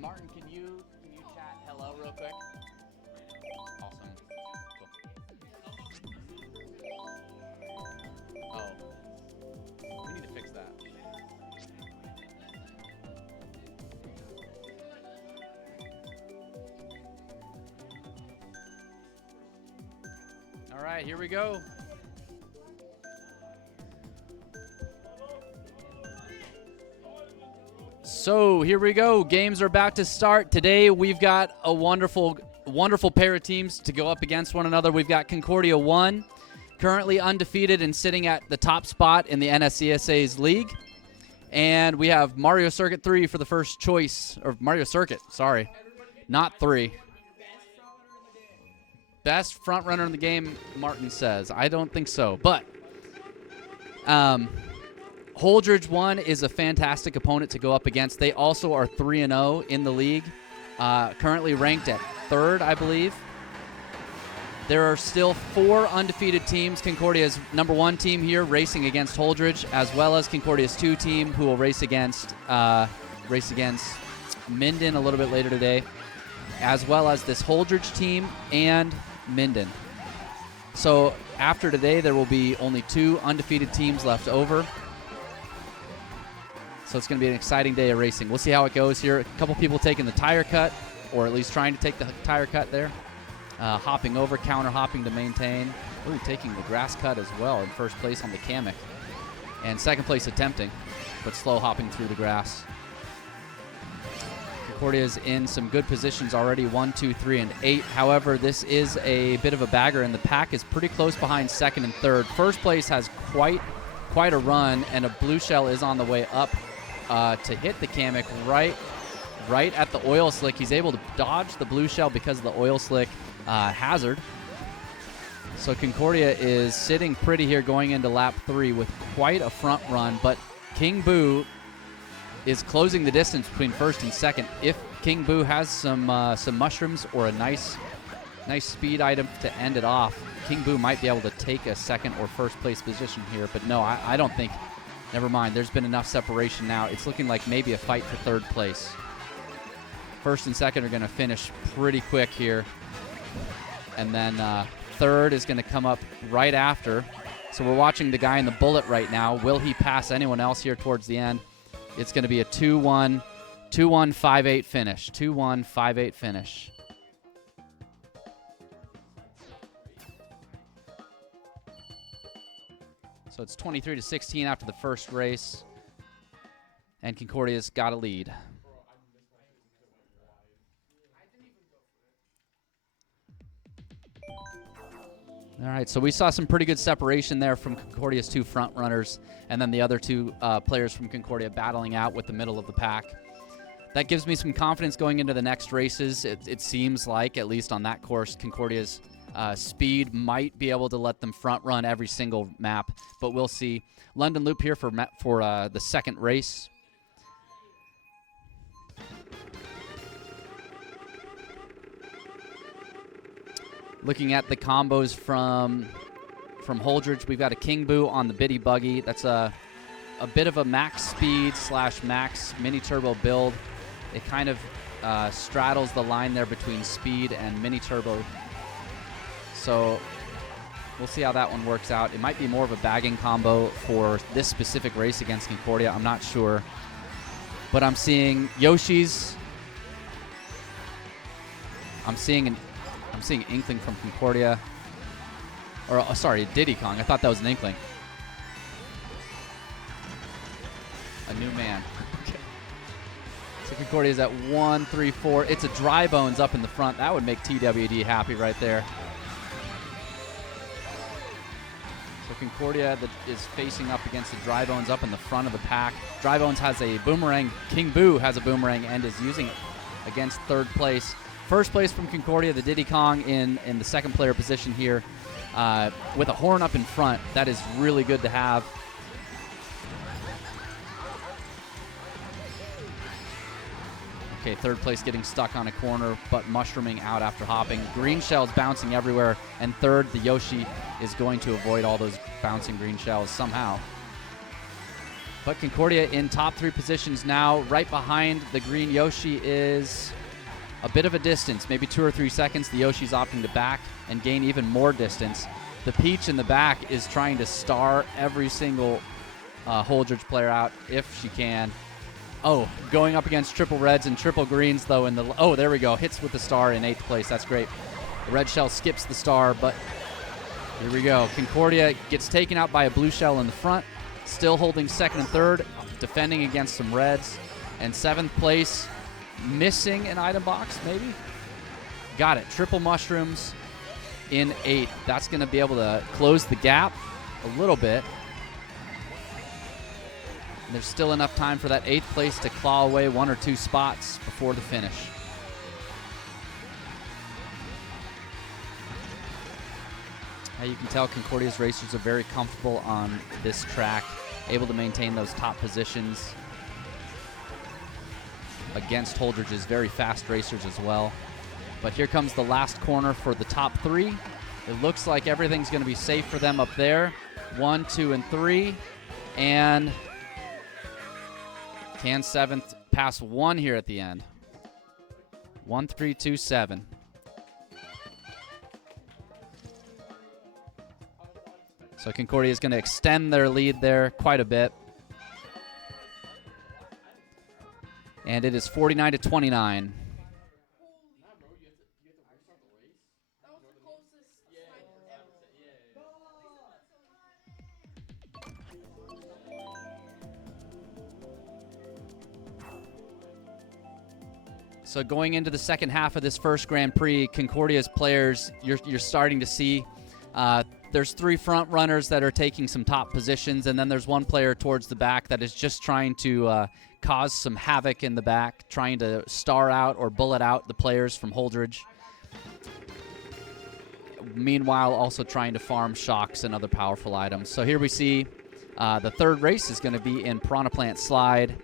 Martin, can you chat hello real quick? Awesome. Cool. Oh. We need to fix that. All right, here we go. So here we go. Games are about to start. Today we've got a wonderful pair of teams to go up against one another. We've got Concordia 1, currently undefeated and sitting at the top spot in the NSCSA's league. And we have Mario Circuit 3 for the first choice. Or Mario Circuit, sorry. Not 3. Best front runner in the game, Martin says. I don't think so. But Holdrege 1 is a fantastic opponent to go up against. They also are 3-0 in the league, currently ranked at 3rd, I believe. There are still 4 undefeated teams. Concordia's number 1 team here racing against Holdrege, as well as Concordia's 2 team who will race against Minden a little bit later today, as well as this Holdrege team and Minden. So after today, there will be only 2 undefeated teams left over. So it's going to be an exciting day of racing. We'll see how it goes here. A couple people taking the tire cut, or at least trying to take the tire cut there. Hopping over, counter hopping to maintain. Ooh, taking the grass cut as well in first place on the Kamek. And second place attempting, but slow hopping through the grass. Concordia's in some good positions already, 1, 2, 3, and 8. However, this is a bit of a bagger, and the pack is pretty close behind second and third. First place has quite a run, and a blue shell is on the way up to hit the Kamek right at the oil slick. He's able to dodge the blue shell because of the oil slick hazard. So Concordia is sitting pretty here going into lap 3 with quite a front run, but King Boo is closing the distance between first and second. If King Boo has some mushrooms or a nice speed item to end it off, King Boo might be able to take a second or first place position here, but no, I don't think. Never mind. There's been enough separation now. It's looking like maybe a fight for third place. First and second are going to finish pretty quick here. And then third is going to come up right after. So we're watching the guy in the bullet right now. Will he pass anyone else here towards the end? It's going to be a 2-1, 5-8 finish. 2-1, 5-8 finish. So it's 23-16 after the first race, and Concordia's got a lead. All right, so we saw some pretty good separation there from Concordia's 2 front runners, and then the other 2 players from Concordia battling out with the middle of the pack. That gives me some confidence going into the next races. It seems like, at least on that course, Concordia's speed might be able to let them front run every single map, but we'll see. London Loop here for the second race. Looking at the combos from Holdrege, we've got a King Boo on the Biddy Buggy. That's a bit of a max speed / max mini turbo build. It kind of straddles the line there between speed and mini turbo. So we'll see how that one works out. It might be more of a bagging combo for this specific race against Concordia. I'm not sure. But I'm seeing Yoshi's. I'm seeing Inkling from Concordia. Or, sorry, Diddy Kong. I thought that was an Inkling. A new man. Okay. So Concordia's at 1, 3, 4. It's a Dry Bones up in the front. That would make TWD happy right there. So Concordia is facing up against the Dry Bones up in the front of the pack. Dry Bones has a boomerang. King Boo has a boomerang and is using it against third place. First place from Concordia, the Diddy Kong in the second player position here with a horn up in front. That is really good to have. Okay, third place getting stuck on a corner, but mushrooming out after hopping. Green shells bouncing everywhere. And third, the Yoshi is going to avoid all those bouncing green shells somehow. But Concordia in top 3 positions now. Right behind the green Yoshi is a bit of a distance, maybe 2 or 3 seconds. The Yoshi's opting to back and gain even more distance. The Peach in the back is trying to star every single Holdrege player out if she can. Oh, going up against triple reds and triple greens, though. Oh, there we go. Hits with the star in 8th place. That's great. The red shell skips the star, but here we go. Concordia gets taken out by a blue shell in the front, still holding 2nd and 3rd, defending against some reds. And 7th place, missing an item box, maybe? Got it. Triple mushrooms in 8th. That's going to be able to close the gap a little bit. There's still enough time for that 8th place to claw away 1 or 2 spots before the finish. Now you can tell Concordia's racers are very comfortable on this track, able to maintain those top positions against Holdrege's very fast racers as well. But here comes the last corner for the top 3. It looks like everything's going to be safe for them up there. 1, 2, and 3. And can 7th pass 1 here at the end? 1, 3, 2, 7. So Concordia is going to extend their lead there quite a bit. And it is 49-29. So going into the second half of this first Grand Prix, Concordia's players, you're starting to see there's 3 front runners that are taking some top positions, and then there's 1 player towards the back that is just trying to cause some havoc in the back, trying to star out or bullet out the players from Holdrege. Meanwhile, also trying to farm shocks and other powerful items. So here we see the 3rd race is going to be in Piranha Plant Slide.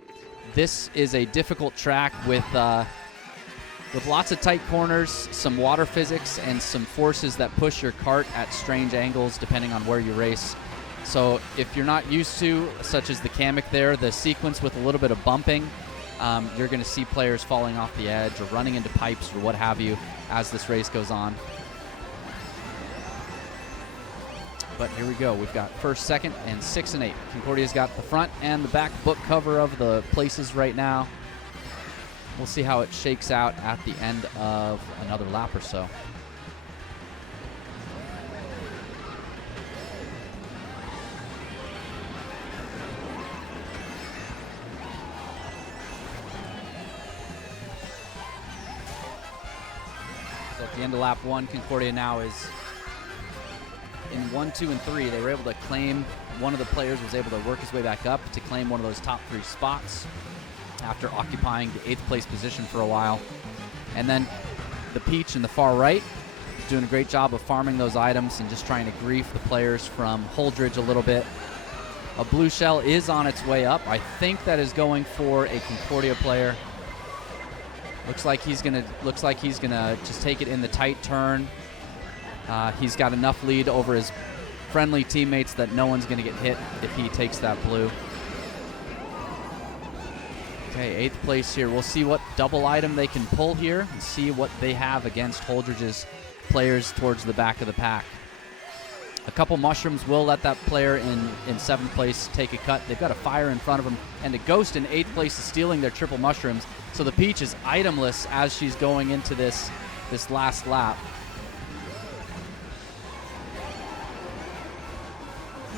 This is a difficult track with lots of tight corners, some water physics, and some forces that push your cart at strange angles depending on where you race. So if you're not used to, such as the Kamek there, the sequence with a little bit of bumping, you're going to see players falling off the edge or running into pipes or what have you as this race goes on. But here we go. We've got 1st, 2nd, and 6 and 8. Concordia's got the front and the back book cover of the places right now. We'll see how it shakes out at the end of another lap or so. So at the end of lap 1, Concordia now is in 1, 2, and 3. They were able to claim, one of the players was able to work his way back up to claim one of those top 3 spots after occupying the 8th place position for a while. And then the Peach in the far right is doing a great job of farming those items and just trying to grief the players from Holdrege a little bit. A blue shell is on its way up. I think that is going for a Concordia player. Looks like he's gonna just take it in the tight turn. He's got enough lead over his friendly teammates that no one's gonna get hit if he takes that blue. Okay, 8th place here. We'll see what double item they can pull here and see what they have against Holdrege's players towards the back of the pack. A couple mushrooms will let that player in 7th place take a cut. They've got a fire in front of them, and the Ghost in 8th place is stealing their triple mushrooms. So the Peach is itemless as she's going into this last lap.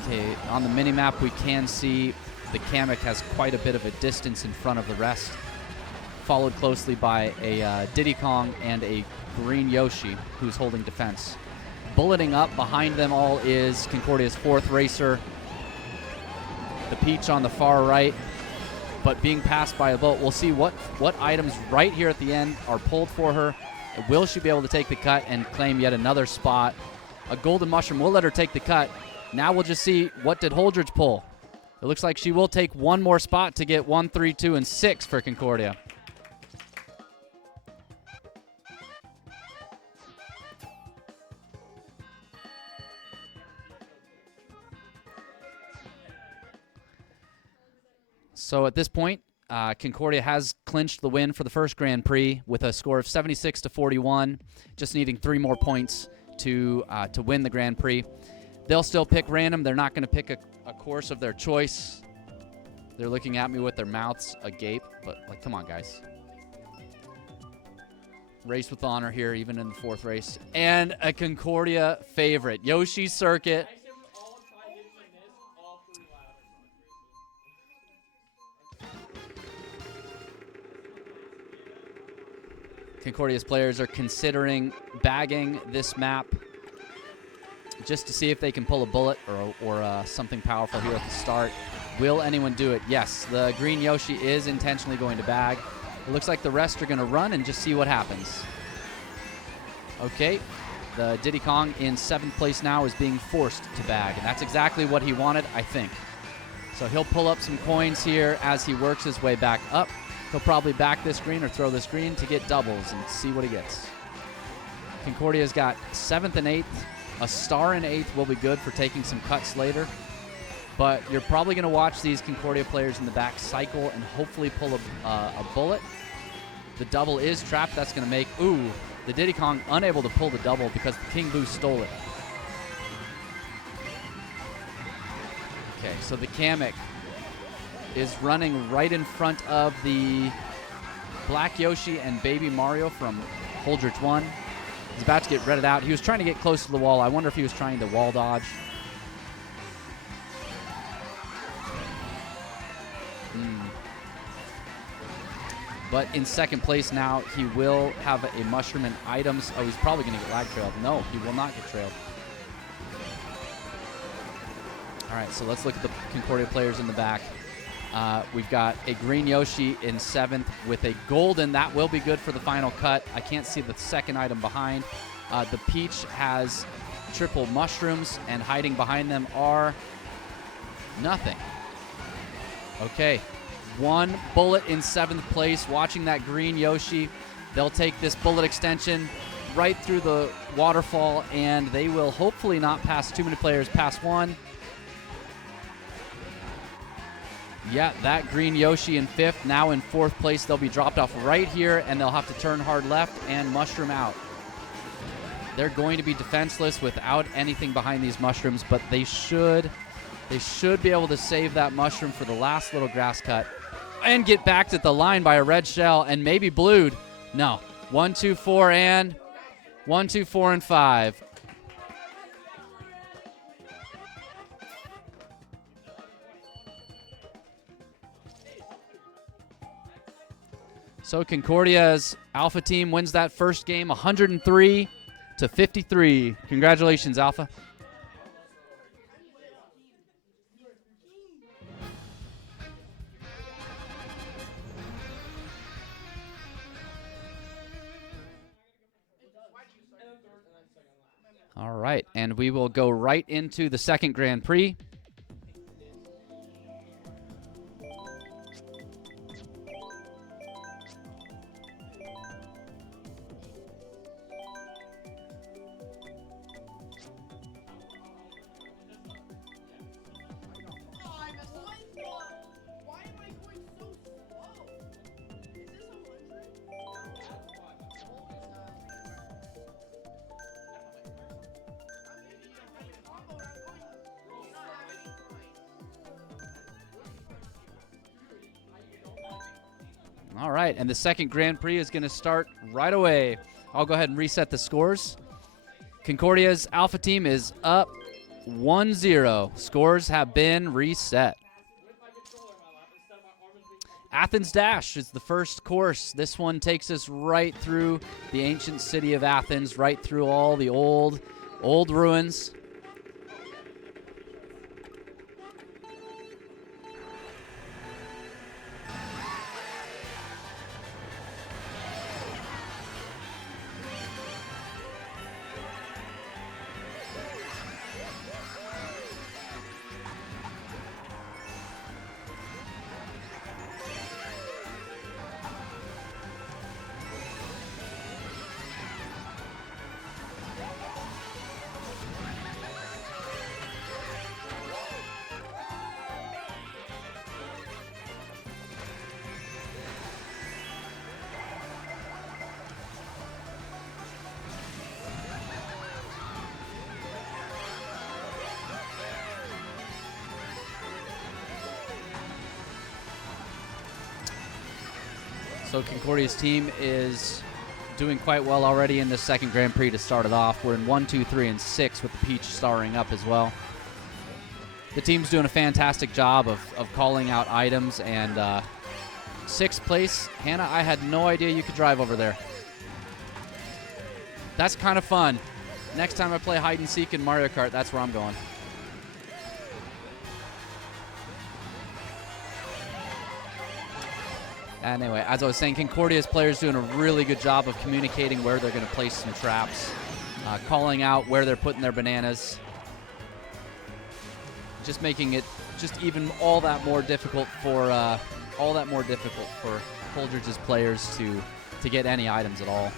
Okay, on the mini-map we can see the Kamek has quite a bit of a distance in front of the rest, followed closely by a Diddy Kong and a green Yoshi who's holding defense. Bulleting up behind them all is Concordia's 4th racer, the Peach on the far right, but being passed by a boat. We'll see what items right here at the end are pulled for her. Will she be able to take the cut and claim yet another spot? A golden mushroom will let her take the cut. Now we'll just see, what did Holdrege pull? It looks like she will take 1 more spot to get 1, 3, 2, and 6 for Concordia. So at this point, Concordia has clinched the win for the first Grand Prix with a score of 76-41, just needing 3 more points to win the Grand Prix. They'll still pick random. They're not going to pick a course of their choice. They're looking at me with their mouths agape, but, like, come on, guys. Race with honor here, even in the 4th race. And a Concordia favorite, Yoshi Circuit. Concordia's players are considering bagging this map just to see if they can pull a bullet or something powerful here at the start. Will anyone do it? Yes, the green Yoshi is intentionally going to bag. It looks like the rest are going to run and just see what happens. Okay, the Diddy Kong in 7th place now is being forced to bag, and that's exactly what he wanted, I think. So he'll pull up some coins here as he works his way back up. He'll probably back this green or throw this green to get doubles and see what he gets. Concordia's got 7th and 8th. A star in 8th will be good for taking some cuts later. But you're probably going to watch these Concordia players in the back cycle and hopefully pull a bullet. The double is trapped. That's going to make, the Diddy Kong unable to pull the double because the King Boo stole it. Okay, so the Kamek is running right in front of the Black Yoshi and Baby Mario from Holdrege 1. He's about to get redded out. He was trying to get close to the wall. I wonder if he was trying to wall dodge. But in 2nd place now, he will have a mushroom and items. Oh, he's probably going to get lag trailed. No, he will not get trailed. All right, so let's look at the Concordia players in the back. We've got a green Yoshi in 7th with a golden. That will be good for the final cut. I can't see the 2nd item behind. The Peach has triple mushrooms, and hiding behind them are nothing. Okay, 1 bullet in 7th place. Watching that green Yoshi. They'll take this bullet extension right through the waterfall, and they will hopefully not pass too many players past 1. Yeah, that green Yoshi in 5th. Now in 4th place, they'll be dropped off right here, and they'll have to turn hard left and mushroom out. They're going to be defenseless without anything behind these mushrooms, but they should be able to save that mushroom for the last little grass cut and get backed at the line by a red shell and maybe blued. No. 1, 2, 4, and 1, 2, 4, and 5. So Concordia's Alpha team wins that first game 103-53. Congratulations, Alpha. All right, and we will go right into the 2nd Grand Prix. All right, and the 2nd Grand Prix is going to start right away. I'll go ahead and reset the scores. Concordia's Alpha team is up 1-0. Scores have been reset. Athens Dash is the first course. This one takes us right through the ancient city of Athens, right through all the old ruins. So Concordia's team is doing quite well already in the second Grand Prix to start it off. We're in 1, 2, 3, and 6 with the Peach starring up as well. The team's doing a fantastic job of calling out items, and 6th place, Hannah, I had no idea you could drive over there. That's kind of fun. Next time I play hide and seek in Mario Kart, that's where I'm going. Anyway, as I was saying, Concordia's players doing a really good job of communicating where they're going to place some traps, calling out where they're putting their bananas, just making it just even all that more difficult for Holdrege's players to get any items at all.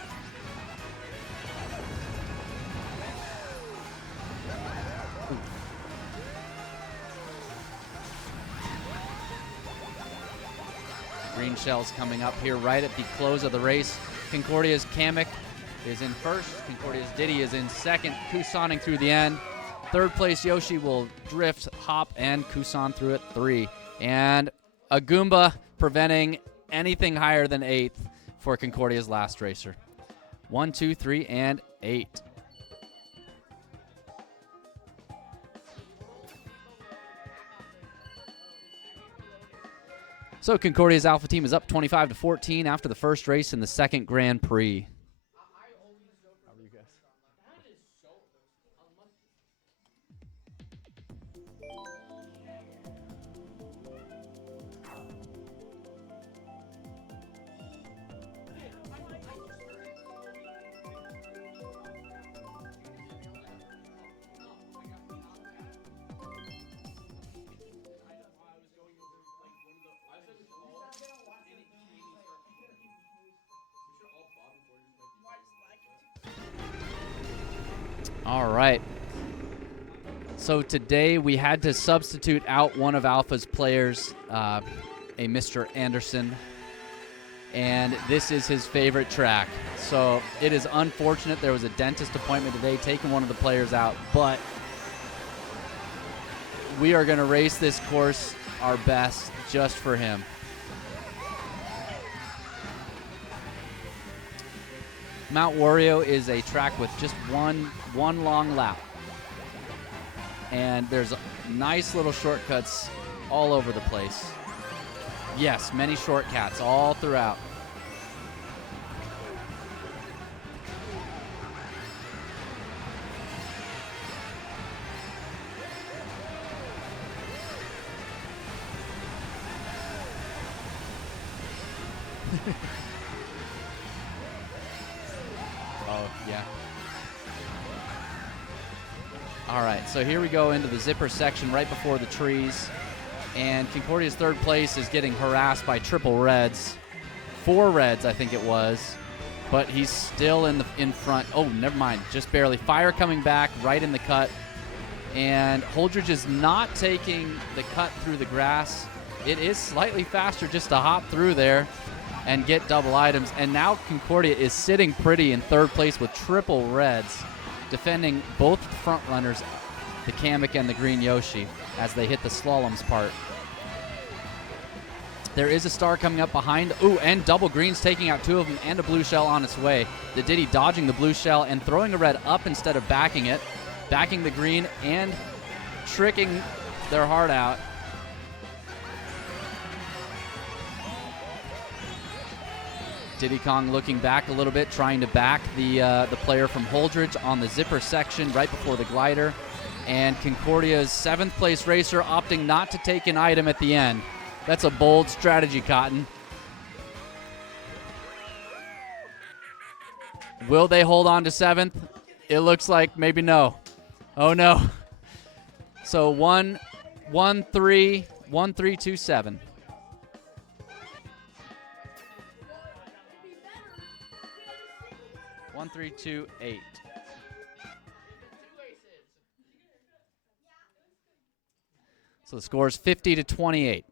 Green shells coming up here right at the close of the race. Concordia's Kamek is in first. Concordia's Diddy is in second, Kusaning through the end. 3rd place, Yoshi will drift, hop, and Kusan through at 3. And a Goomba preventing anything higher than 8th for Concordia's last racer. 1, 2, 3, and 8. So Concordia's Alpha team is up 25-14 after the first race in the second Grand Prix. All right. So today we had to substitute out one of Alpha's players, a Mr. Anderson, and this is his favorite track. So it is unfortunate there was a dentist appointment today taking one of the players out, but we are going to race this course our best just for him. Mount Wario is a track with just one long lap. And there's nice little shortcuts all over the place. Yes, many shortcuts all throughout. Oh, yeah. All right, so here we go into the zipper section right before the trees. And Concordia's 3rd place is getting harassed by triple reds. 4 reds, I think it was. But he's still in front. Oh, never mind, just barely. Fire coming back right in the cut. And Holdrege is not taking the cut through the grass. It is slightly faster just to hop through there and get double items. And now Concordia is sitting pretty in 3rd place with triple reds, defending both front runners, the Kamek and the green Yoshi, as they hit the slaloms part. There is a star coming up behind. Ooh, and double greens taking out 2 of them and a blue shell on its way. The Diddy dodging the blue shell and throwing a red up instead of backing it. Backing the green and tricking their heart out. Diddy Kong looking back a little bit, trying to back the player from Holdrege on the zipper section right before the glider. And Concordia's 7th place racer opting not to take an item at the end. That's a bold strategy, Cotton. Will they hold on to 7th? It looks like maybe no. Oh no. So 1-3, 1-3-2-7. 1-3-2-8. So the score is 50-28.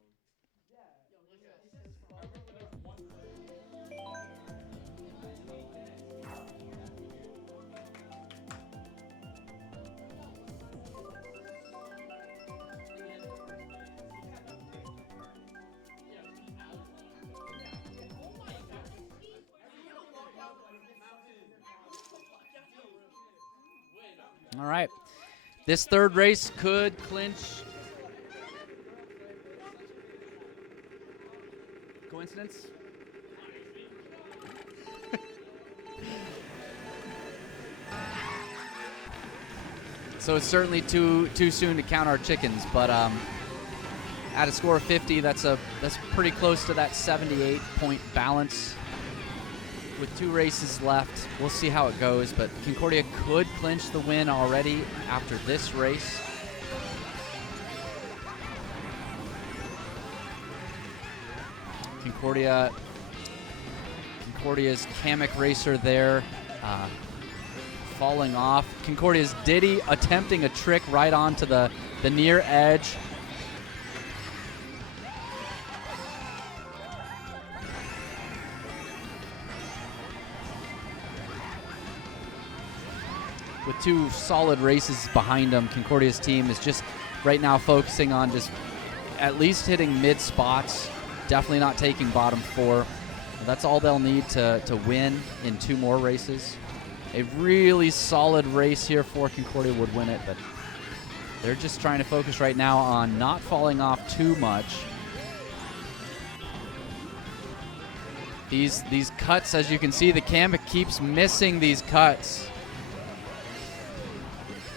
All right. This third race could clinch. Coincidence? So it's certainly too soon to count our chickens, but at a score of 50, that's pretty close to that 78-point balance. With 2 races left, we'll see how it goes, but Concordia could clinch the win already after this race. Concordia's Kamek racer there falling off. Concordia's Diddy attempting a trick right onto the near edge. With 2 solid races behind them, Concordia's team is just right now focusing on just at least hitting mid spots, definitely not taking bottom 4. That's all they'll need to win in 2 more races. A really solid race here for Concordia would win it, but they're just trying to focus right now on not falling off too much. These cuts, as you can see, the Kamek keeps missing these cuts.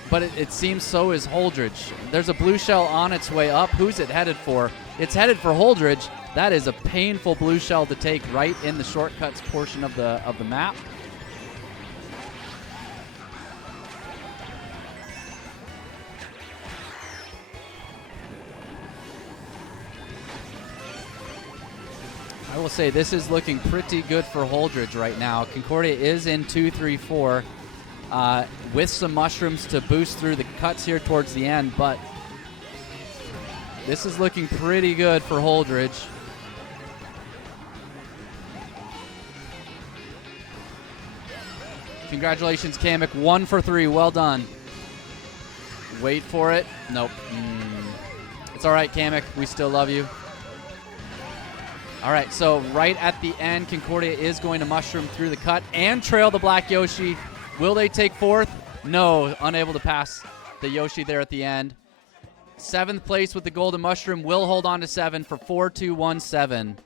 But it seems so is Holdrege. There's a blue shell on its way up. Who's it headed for? It's headed for Holdrege. That is a painful blue shell to take right in the shortcuts portion of the map. I will say this is looking pretty good for Holdrege right now. Concordia is in 2-3-4 with some mushrooms to boost through the cuts here towards the end, but this is looking pretty good for Holdrege. Congratulations, Kamek. 1 for 3. Well done. Wait for it. Nope. It's all right, Kamek. We still love you. All right, so right at the end, Concordia is going to mushroom through the cut and trail the Black Yoshi. Will they take 4th? No, unable to pass the Yoshi there at the end. 7th place with the golden mushroom will hold on to 7 for 4-2-1-7.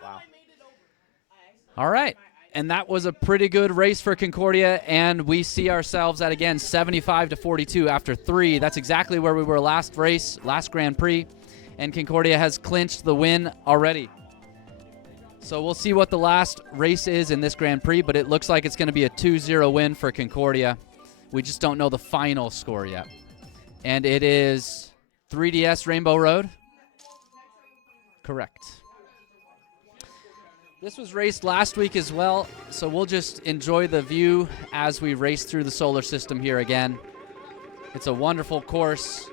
Wow. All right. And that was a pretty good race for Concordia, and we see ourselves at, again, 75-42 after 3. That's exactly where we were last race, last Grand Prix, and Concordia has clinched the win already. So we'll see what the last race is in this Grand Prix, but it looks like it's going to be a 2-0 win for Concordia. We just don't know the final score yet. And it is 3DS Rainbow Road? Correct. This was raced last week as well, so we'll just enjoy the view as we race through the solar system here again. It's a wonderful course.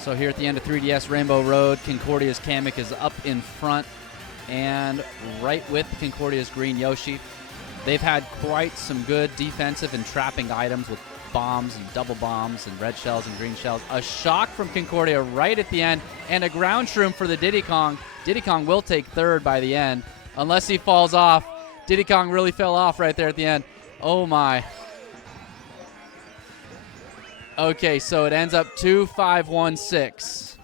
So here at the end of 3DS Rainbow Road, Concordia's Kamek is up in front and right with Concordia's Green Yoshi. They've had quite some good defensive and trapping items with bombs and double bombs and red shells and green shells. A shock from Concordia right at the end, and a ground shroom for the Diddy Kong. Diddy Kong will take third by the end, unless he falls off. Diddy Kong really fell off right there at the end. Oh my. Okay, so it ends up 2-5-1-6.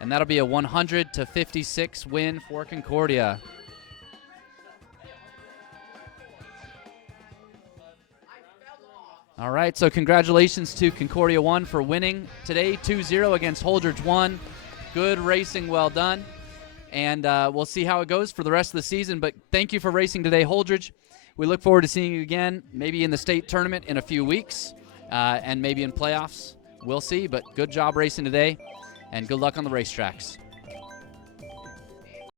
And that'll be a 100-56 win for Concordia. All right, so congratulations to Concordia 1 for winning today 2-0 against Holdrege 1. Good racing, well done. And we'll see how it goes for the rest of the season. But thank you for racing today, Holdrege. We look forward to seeing you again, maybe in the state tournament in a few weeks, and maybe in playoffs. We'll see, but good job racing today, and good luck on the racetracks.